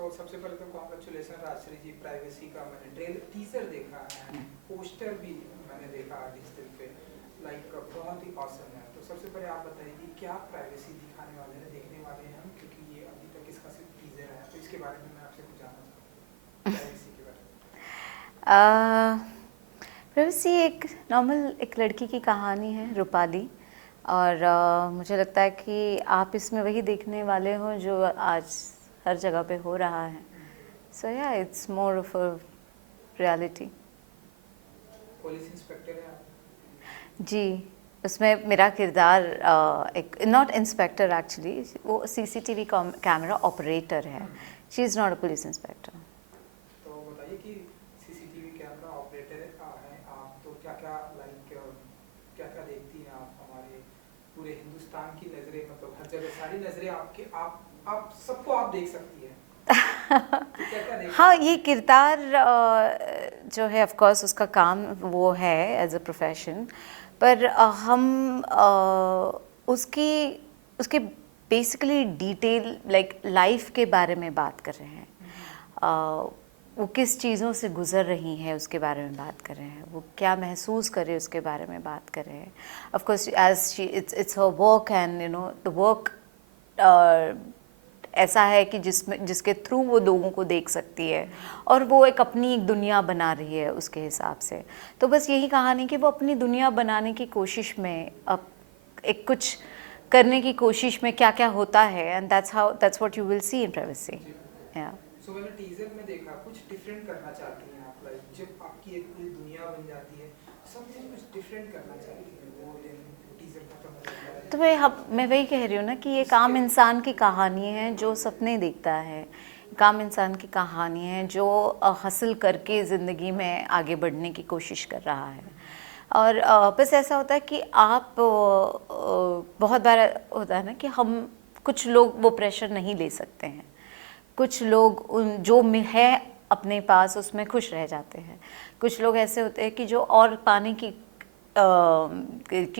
सबसे पहले तो कॉन्ग्रेचुलेसन राजश्री जी, प्राइवेसी का मैंने ट्रेलर टीजर देखा है, पोस्टर भी मैंने देखा डिजिटल पे, लाइक बहुत ही ऑसम है। तो सबसे पहले आप बताइए कि क्या प्राइवेसी दिखाने वाले हैं, देखने वाले हैं हम, क्योंकि ये अभी तक इसका सिर्फ टीजर है, तो इसके बारे में मैं आपसे कुछ जानना चाहूँ प्राइवेसी के बारे में। प्राइवेसी एक नॉर्मल एक लड़की की कहानी है, रूपाली, और मुझे लगता है कि आप इसमें वही देखने वाले हो जो आज हर जगह पे हो रहा है। सो या it's more of a reality. Police inspector है आप? जी, उसमें मेरा किरदार एक नॉट इंस्पेक्टर एक्चुअली, वो सीसीटीवी कैमरा ऑपरेटर है। She is not a police inspector. तो बताइए कि सीसीटीवी कैमरा ऑपरेटर हैं आप, तो क्या क्या लाइक क्या क्या देखती हैं आप? हमारे पूरे हिंदुस्तान की नज़रें, मतलब हर जगह सारी नज़रें आपके, आप सबको आप देख सकती हैं। तो क्या क्या देखा हाँ, आपने? ये किरदार जो है ऑफ कोर्स उसका काम वो है एज अ प्रोफेशन, पर हम उसकी उसके बेसिकली डिटेल लाइक लाइफ के बारे में बात कर रहे हैं। वो किस चीज़ों से गुज़र रही हैं उसके बारे में बात कर रहे हैं, वो क्या महसूस करे उसके बारे में बात कर रहे हैं। Of course as she it's her work and you know the work ऐसा है कि जिसके थ्रू वो लोगों को देख सकती है, और वो एक अपनी एक दुनिया बना रही है उसके हिसाब से। तो बस यही कहानी कि वो अपनी दुनिया बनाने की कोशिश में अब एक कुछ करने की कोशिश में क्या क्या होता है, and that's what you will see in privacy. या सो मैंने टीजर में देखा कुछ डिफरेंट करना चाहती हैं आप, लाइक जब आपकी एक पूरी दुनिया बन जाती है, समथिंग कुछ डिफरेंट करना चाहती हैं वो, लेकिन टीजर खत्म हो जाता है। तो मैं वही कह रही हूँ ना कि ये काम इंसान की कहानी है जो सपने देखता है, काम इंसान की कहानी है जो हासिल करके ज़िंदगी में आगे बढ़ने की कोशिश कर रहा है। और बस ऐसा होता है कि आप बहुत बार होता है ना कि हम कुछ लोग वो प्रेशर नहीं ले सकते हैं, कुछ लोग उन जो है अपने पास उसमें खुश रह जाते हैं, कुछ लोग ऐसे होते हैं कि जो और पाने की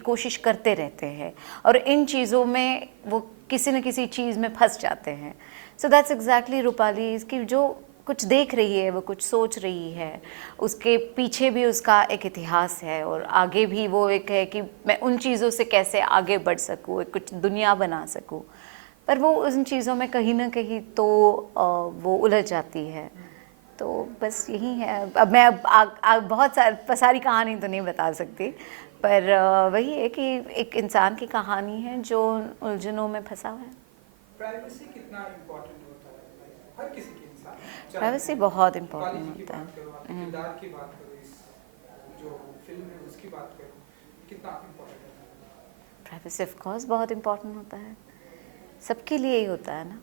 कोशिश करते रहते हैं, और इन चीज़ों में वो किसी न किसी चीज़ में फंस जाते हैं। सो दैट्स एग्जैक्टली रूपाली, इसकी जो कुछ देख रही है, वो कुछ सोच रही है, उसके पीछे भी उसका एक इतिहास है, और आगे भी वो एक है कि मैं उन चीज़ों से कैसे आगे बढ़ सकूँ, एक कुछ दुनिया बना सकूँ। पर वो उन चीज़ों में कहीं ना कहीं तो वो उलझ जाती है। तो बस यही है। अब मैं बहुत सारी कहानी तो नहीं बता सकती, पर वही है कि एक इंसान की कहानी है जो उलझनों में फंसा हुआ है। प्राइवेसी कितना इम्पोर्टेंट होता है लाइक हर किसी के इंसान में, चाहे प्राइवेसी मैं बहुत रूपाली इम्पोर्टेंट जी की होता बात करूँ, आपके है। किरदार की बात करूँ, इस जो फिल्म है उसकी बात करूँ, कितना इम्पोर्टेंट है? प्राइवेसी ऑफ कोर्स बहुत इम्पोर्टेंट होता है, सबके लिए ही होता है ना।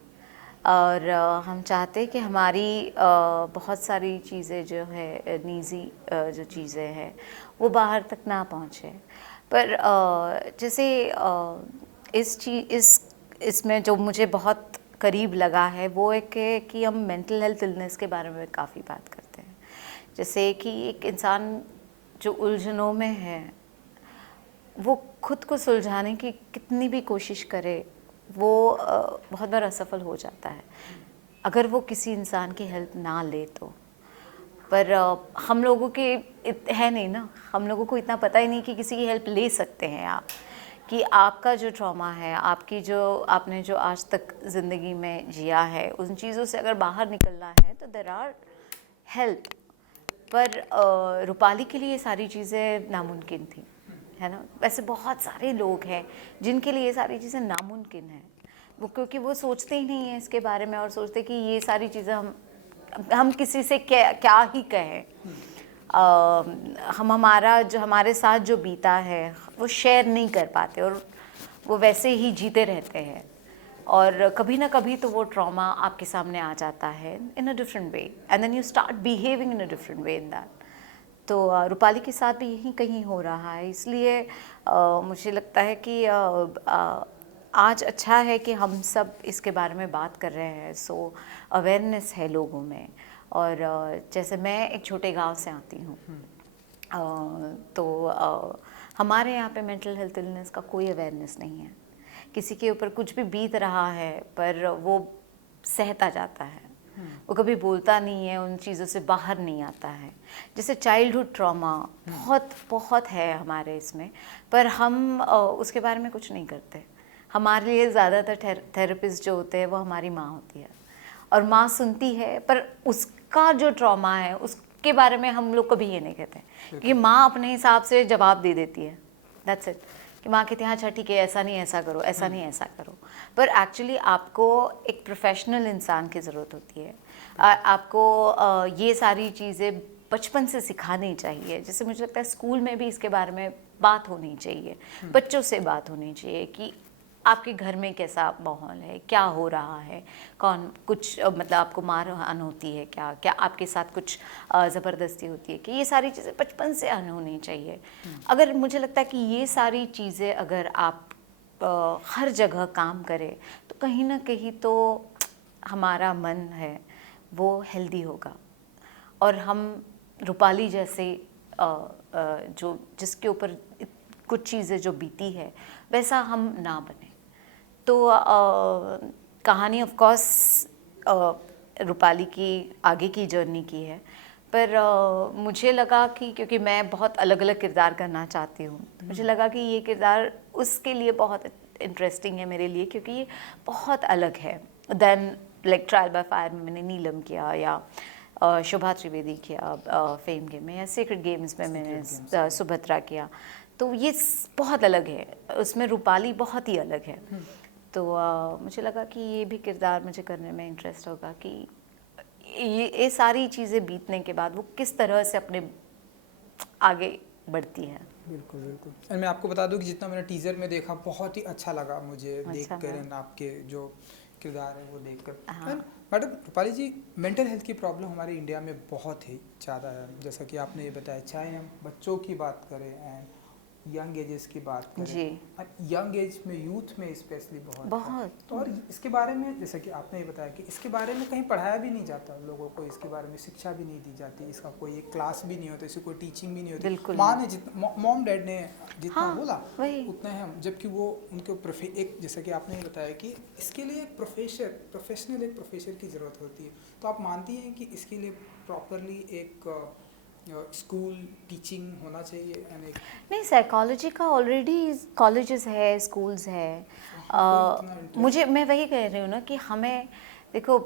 और हम चाहते हैं कि हमारी बहुत सारी चीज़ें जो है निजी जो चीज़ें हैं वो बाहर तक ना पहुँचे। पर जैसे इसमें जो मुझे बहुत करीब लगा है वो एक है कि हम मेंटल हेल्थ इलनेस के बारे में काफ़ी बात करते हैं। जैसे कि एक इंसान जो उलझनों में है, वो खुद को सुलझाने की कितनी भी कोशिश करे, वो बहुत बार असफल हो जाता है अगर वो किसी इंसान की हेल्प ना ले तो। पर हम लोगों के है नहीं ना, हम लोगों को इतना पता ही नहीं कि किसी की हेल्प ले सकते हैं आप, कि आपका जो ट्रॉमा है, आपकी जो आपने जो आज तक ज़िंदगी में जिया है, उन चीज़ों से अगर बाहर निकलना है तो देयर आर हेल्प। पर रूपाली के लिए ये सारी चीज़ें नामुमकिन थी, है ना। वैसे बहुत सारे लोग हैं जिनके लिए ये सारी चीज़ें नामुमकिन हैं, वो क्योंकि वो सोचते ही नहीं हैं इसके बारे में, और सोचते कि ये सारी चीज़ें हम किसी से क्या ही कहें। हम हमारा जो हमारे साथ जो बीता है वो शेयर नहीं कर पाते, और वो वैसे ही जीते रहते हैं, और कभी ना कभी तो वो ट्रॉमा आपके सामने आ जाता है in a different way, and then you start behaving in a different way in that. तो रूपाली के साथ भी यही कहीं हो रहा है, इसलिए मुझे लगता है कि आज अच्छा है कि हम सब इसके बारे में बात कर रहे हैं, सो अवेयरनेस है लोगों में। और जैसे मैं एक छोटे गांव से आती हूँ, तो हमारे यहाँ पे मेंटल हेल्थ इलनेस का कोई अवेयरनेस नहीं है। किसी के ऊपर कुछ भी बीत रहा है पर वो सहता जाता है, वो कभी बोलता नहीं है, उन चीज़ों से बाहर नहीं आता है। जैसे चाइल्डहुड ट्रॉमा बहुत बहुत है हमारे इसमें, पर हम उसके बारे में कुछ नहीं करते। हमारे लिए ज़्यादातर थेरेपिस्ट जो होते हैं वो हमारी माँ होती है, और माँ सुनती है, पर उसका जो ट्रॉमा है उसके बारे में हम लोग कभी ये नहीं कहते, क्योंकि माँ अपने हिसाब से जवाब दे देती है। दैट्स इट, कि माँ कहती है हाँ अच्छा ठीक है, ऐसा नहीं ऐसा करो, ऐसा नहीं ऐसा करो। पर एक्चुअली आपको एक प्रोफेशनल इंसान की ज़रूरत होती है। आपको ये सारी चीज़ें बचपन से सिखानी चाहिए। जैसे मुझे लगता है स्कूल में भी इसके बारे में बात होनी चाहिए, बच्चों से बात होनी चाहिए कि आपके घर में कैसा माहौल है, क्या हो रहा है, कौन कुछ मतलब आपको मारहान होती है, क्या क्या आपके साथ कुछ ज़बरदस्ती होती है, कि ये सारी चीज़ें बचपन से होनी चाहिए। अगर मुझे लगता है कि ये सारी चीज़ें अगर आप हर जगह काम करें तो कहीं ना कहीं तो हमारा मन है वो हेल्दी होगा, और हम रूपाली जैसे जो जिसके ऊपर कुछ चीज़ें जो बीती है वैसा हम ना बने। तो कहानी ऑफ कोर्स रूपाली की आगे की जर्नी की है, पर मुझे लगा कि क्योंकि मैं बहुत अलग अलग किरदार करना चाहती हूँ, तो मुझे लगा कि ये किरदार उसके लिए बहुत इंटरेस्टिंग है मेरे लिए, क्योंकि ये बहुत अलग है then like trial by fire में मैंने नीलम किया, या शोभा त्रिवेदी किया फेम गेम में, या सीक्रेट गेम्स में मैंने सुभद्रा किया। तो ये बहुत अलग है, उसमें रूपाली बहुत ही अलग है। तो मुझे लगा कि ये भी किरदार मुझे करने में इंटरेस्ट होगा, कि ये सारी चीज़ें बीतने के बाद वो किस तरह से अपने आगे बढ़ती है। बिल्कुल बिल्कुल। और मैं आपको बता दूं कि जितना मैंने टीज़र में देखा बहुत ही अच्छा लगा मुझे देख कर, आपके जो किरदार है वो देख कर। हाँ। मैडम रूपाली जी, मेंटल हेल्थ की प्रॉब्लम हमारे इंडिया में बहुत ही ज़्यादा है, जैसा कि आपने ये बताया, चाहे हम बच्चों की बात करें एंड यंग एजेस की बात करें जी, यंग एज में, यूथ में स्पेशली बहुत है। बहुत। और इसके बारे में जैसा कि आपने ये बताया कि इसके बारे में कहीं पढ़ाया भी नहीं जाता, लोगों को इसके बारे में शिक्षा भी नहीं दी जाती, इसका कोई एक क्लास भी नहीं होता, इसकी कोई टीचिंग भी नहीं होती। बिल्कुल माँ नहीं। ने जितना, मॉम डैड ने जितना हाँ, बोला वही। उतना है हम, जबकि वो उनके एक जैसा कि आपने ये बताया कि इसके लिए एक प्रोफेशनल एक प्रोफेसर की ज़रूरत होती है। तो आप मानती हैं कि इसके लिए प्रॉपरली एक स्कूल टीचिंग होना चाहिए? नहीं, साइकोलॉजी का ऑलरेडी कॉलेजेस है, स्कूल्स है। मैं वही कह रही हूँ ना कि हमें देखो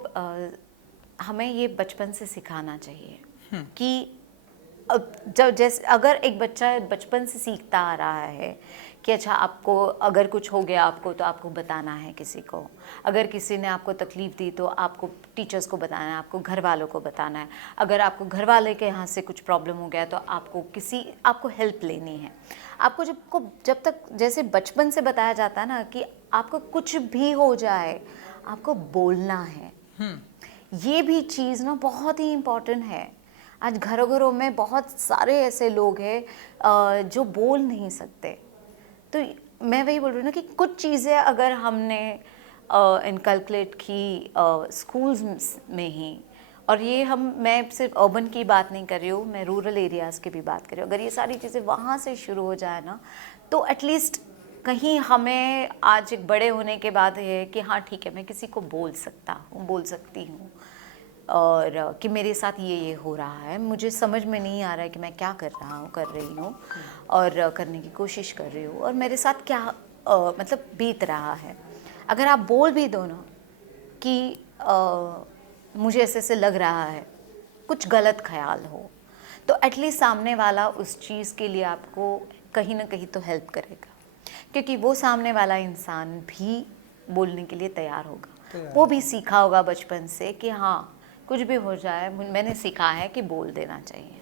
हमें ये बचपन से सिखाना चाहिए कि अब जब जैसे अगर एक बच्चा बचपन से सीखता आ रहा है कि अच्छा आपको अगर कुछ हो गया आपको तो आपको बताना है किसी को, अगर किसी ने आपको तकलीफ़ दी तो आपको टीचर्स को बताना है, आपको घर वालों को बताना है, अगर आपको घर वाले के यहाँ से कुछ प्रॉब्लम हो गया तो आपको हेल्प लेनी है। आपको जब तक जैसे बचपन से बताया जाता है ना कि आपको कुछ भी हो जाए आपको बोलना है, ये भी चीज़ ना बहुत ही इम्पॉर्टेंट है। आज घरों घरों में बहुत सारे ऐसे लोग हैं जो बोल नहीं सकते। तो मैं वही बोल रही हूँ ना कि कुछ चीज़ें अगर हमने इनकलकुलेट की स्कूल्स में ही, और ये मैं सिर्फ अर्बन की बात नहीं कर रही हूँ, मैं रूरल एरियाज़ की भी बात कर रही हूँ, अगर ये सारी चीज़ें वहाँ से शुरू हो जाए ना तो एटलीस्ट कहीं हमें आज एक बड़े होने के बाद है कि हाँ ठीक है मैं किसी को बोल सकती हूँ, और कि मेरे साथ ये हो रहा है, मुझे समझ में नहीं आ रहा है कि मैं क्या कर रही हूँ और करने की कोशिश कर रही हूँ, और मेरे साथ क्या मतलब बीत रहा है। अगर आप बोल भी दो ना कि मुझे ऐसे लग रहा है, कुछ गलत ख्याल हो, तो एटलीस्ट सामने वाला उस चीज़ के लिए आपको कहीं ना कहीं तो हेल्प करेगा, क्योंकि वो सामने वाला इंसान भी बोलने के लिए तैयार होगा। वो भी सीखा होगा बचपन से कि हाँ कुछ भी हो जाए मैंने सीखा है कि बोल देना चाहिए।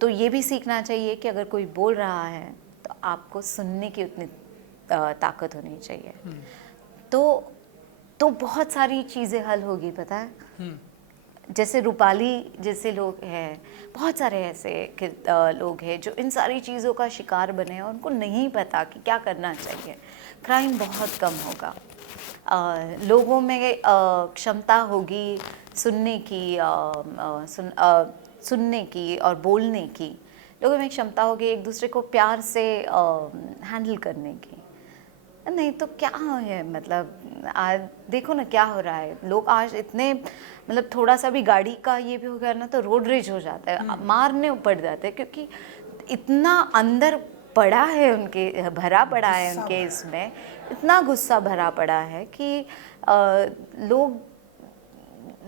तो ये भी सीखना चाहिए कि अगर कोई बोल रहा है तो आपको सुनने की उतनी ताकत होनी चाहिए। तो बहुत सारी चीज़ें हल होगी, पता है। जैसे रूपाली जैसे लोग हैं, बहुत सारे ऐसे लोग हैं जो इन सारी चीज़ों का शिकार बने और उनको नहीं पता कि क्या करना चाहिए। क्राइम बहुत कम होगा, लोगों में क्षमता होगी सुनने की और बोलने की, लोगों में क्षमता होगी एक दूसरे को प्यार से हैंडल करने की। नहीं तो क्या है, मतलब आज देखो ना क्या हो रहा है, लोग आज इतने मतलब थोड़ा सा भी गाड़ी का ये भी हो गया ना तो रोड रेज हो जाता है, मारने पड़ जाते हैं, क्योंकि इतना अंदर पड़ा है उनके, भरा पड़ा है गुस्सा उनके भरा है। इसमें, इतना गुस्सा भरा पड़ा है कि लोग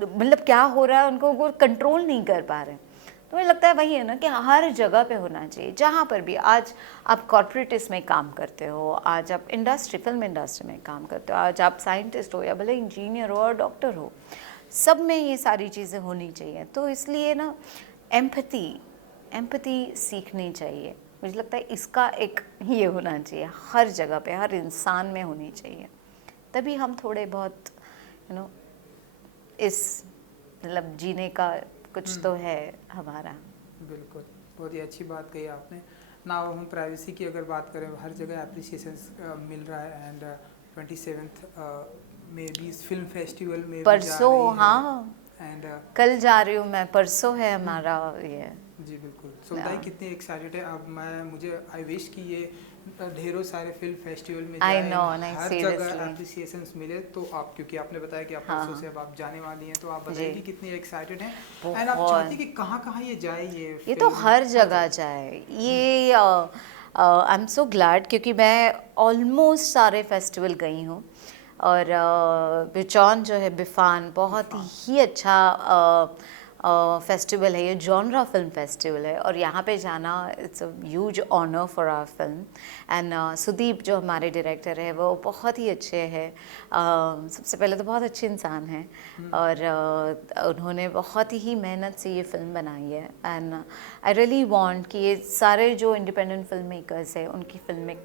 मतलब क्या हो रहा है उनको वो कंट्रोल नहीं कर पा रहे हैं। तो मुझे लगता है वही है ना कि हर जगह पे होना चाहिए, जहाँ पर भी आज आप कॉर्पोरेट इसमें काम करते हो, आज आप इंडस्ट्री फिल्म इंडस्ट्री में काम करते हो, आज आप साइंटिस्ट हो या भले इंजीनियर हो और डॉक्टर हो, सब में ये सारी चीज़ें होनी चाहिए। तो इसलिए ना एम्पैथी एम्पैथी सीखनी चाहिए, मुझे लगता है इसका एक ये होना चाहिए हर जगह पे, हर इंसान में होनी चाहिए, तभी हम थोड़े बहुत इस मतलब जीने का कुछ तो है हमारा। बिल्कुल, बहुत ही अच्छी बात कही आपने ना। हम प्राइवेसी की अगर बात करें, हर जगह अप्रिसिएशन मिल रहा है, एंड 27th में भी इस फिल्म फेस्टिवल में भी जा परसों, रही है। हाँ एंड कल जा रही हूँ मैं, परसों है हमारा ये। जी बिल्कुल, सो बताइए कितनी एक्साइटेड है। अब मुझे आई विश कि ये ढेरों सारे फिल्म फेस्टिवल में आई जाए, नो, नहीं हर जगह सीरियसली, अप्रिसिएशंस मिले। तो आप, क्योंकि आपने बताया कि आप हाँ परसों से अब आप जाने वाली हैं, तो आप जी, बताइए कि कितनी एक्साइटेड हैं एंड आप चाहती हैं बहुत, कि कहाँ कहाँ ये जाए ये ये तो फिल्म हर जगह जाए ये। आई एम सो ग्लैड, क्योंकि मैं ऑलमोस्ट सारे फेस्टिवल गई हूँ, और बिचौन जो है बिफान बहुत इरफान। ही अच्छा फेस्टिवल है, ये जॉनरा फिल्म फेस्टिवल है, और यहाँ पे जाना it's a huge honour for our film. And Sudeep जो हमारे डायरेक्टर है वो बहुत ही अच्छे हैं, सबसे पहले तो बहुत अच्छे इंसान हैं, और उन्होंने बहुत ही मेहनत से ये फिल्म बनाई है। एंड आई रियली वांट कि ये सारे जो इंडिपेंडेंट फिल्म मेकर्स हैं उनकी फिल्में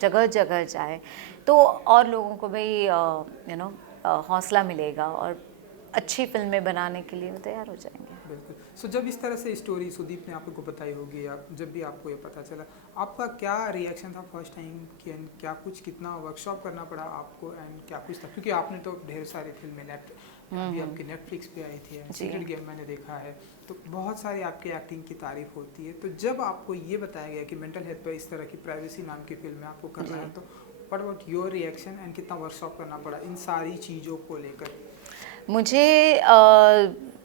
जगह जगह जाए, तो और लोगों को भी हौसला मिलेगा, और अच्छी फिल्में बनाने के लिए वो तैयार हो जाएंगे। बिल्कुल। सो जब इस तरह से स्टोरी सुदीप ने आपको बताई होगी, या जब भी आपको ये पता चला, आपका क्या रिएक्शन था फर्स्ट टाइम कि, एंड क्या कुछ, कितना वर्कशॉप करना पड़ा आपको, एंड क्या कुछ था? क्योंकि आपने तो ढेर सारी फिल्में अभी आपकी नेटफ्लिक्स पे आई थी, जी, सीक्रेट गेम मैंने देखा है, तो बहुत सारी आपकी एक्टिंग की तारीफ होती है। तो जब आपको ये बताया गया कि मेंटल हेल्थ पर इस तरह की प्राइवेसी नाम की फिल्म में आपको करना है, जी। तो what about your reaction and कितना वर्कशॉप करना पड़ा इन सारी चीज़ों को लेकर? मुझे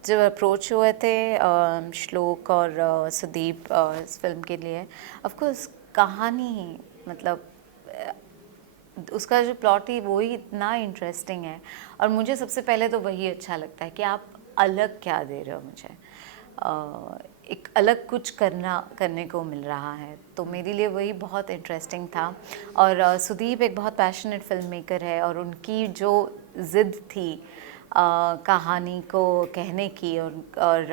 जब अप्रोच हुए थे श्लोक और सुदीप इस फिल्म के लिए, ऑफ कोर्स कहानी मतलब उसका जो प्लॉट है वो ही इतना इंटरेस्टिंग है, और मुझे सबसे पहले तो वही अच्छा लगता है कि आप अलग क्या दे रहे हो मुझे, एक अलग कुछ करने को मिल रहा है, तो मेरे लिए वही बहुत इंटरेस्टिंग था। और सुदीप एक बहुत पैशनेट फिल्म मेकर है, और उनकी जो ज़िद थी कहानी को कहने की, और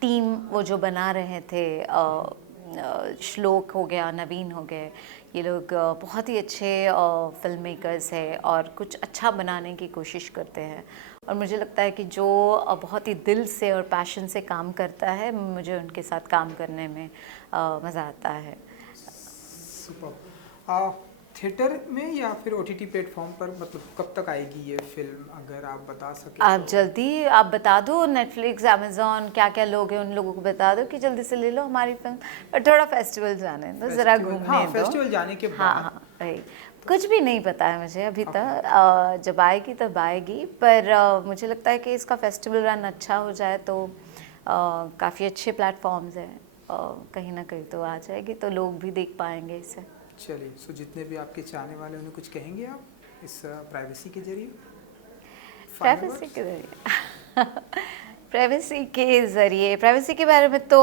टीम वो जो बना रहे थे, श्लोक हो गया, नवीन हो गए, ये लोग बहुत ही अच्छे फिल्म मेकर्स हैं और कुछ अच्छा बनाने की कोशिश करते हैं, और मुझे लगता है कि जो बहुत ही दिल से और पैशन से काम करता है, मुझे उनके साथ काम करने में मज़ा आता है। सुपर। थिएटर में या फिर ओटीटी प्लेटफॉर्म पर, मतलब कब तक आएगी ये फिल्म, अगर आप बता सकें आप तो? जल्दी आप बता दो, नेटफ्लिक्स, अमेज़ॉन, क्या क्या लोग हैं उन लोगों को बता दो कि जल्दी से ले लो हमारी फिल्म, पर थोड़ा फेस्टिवल जाने दो, ज़रा फेस्टिवल, घूमने हाँ दो। फेस्टिवल जाने के हाँ बाद। हाँ वही, कुछ भी नहीं पता है मुझे अभी Okay. तक, जब आएगी तब आएगी, पर मुझे लगता है कि इसका फेस्टिवल रन अच्छा हो जाए तो काफ़ी अच्छे प्लेटफॉर्म्स हैं, कहीं ना कहीं तो आ जाएगी, तो लोग भी देख पाएंगे इसे। चलिए, सो जितने भी आपके चाहने वाले उन्हें कुछ कहेंगे आप इस प्राइवेसी के जरिए? Final privacy words? के जरिए प्राइवेसी के बारे में तो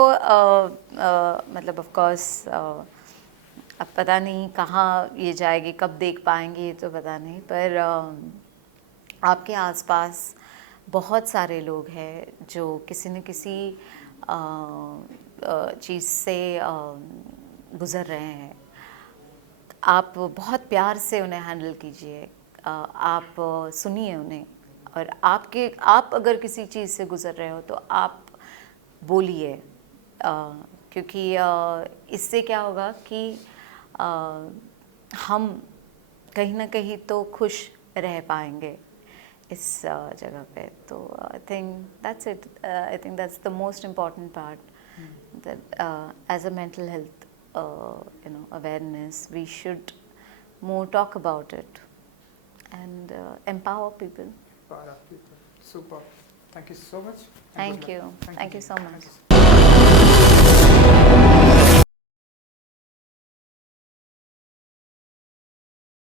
मतलब ऑफ कोर्स अब पता नहीं कहाँ ये जाएगी, कब देख पाएंगे ये तो पता नहीं, पर आपके आसपास बहुत सारे लोग हैं जो किसी न किसी चीज़ से गुज़र रहे हैं, आप बहुत प्यार से उन्हें हैंडल कीजिए, आप सुनिए उन्हें, और आप अगर किसी चीज़ से गुज़र रहे हो तो आप बोलिए, क्योंकि इससे क्या होगा कि हम कहीं ना कहीं तो खुश रह पाएंगे इस जगह पे। तो I think that's it, I think that's the most important part, that as a mental health awareness. We should more talk about it and empower people. Para people. Super. Thank you so much. and Thank good luck. you. Thank you so much. Thank you.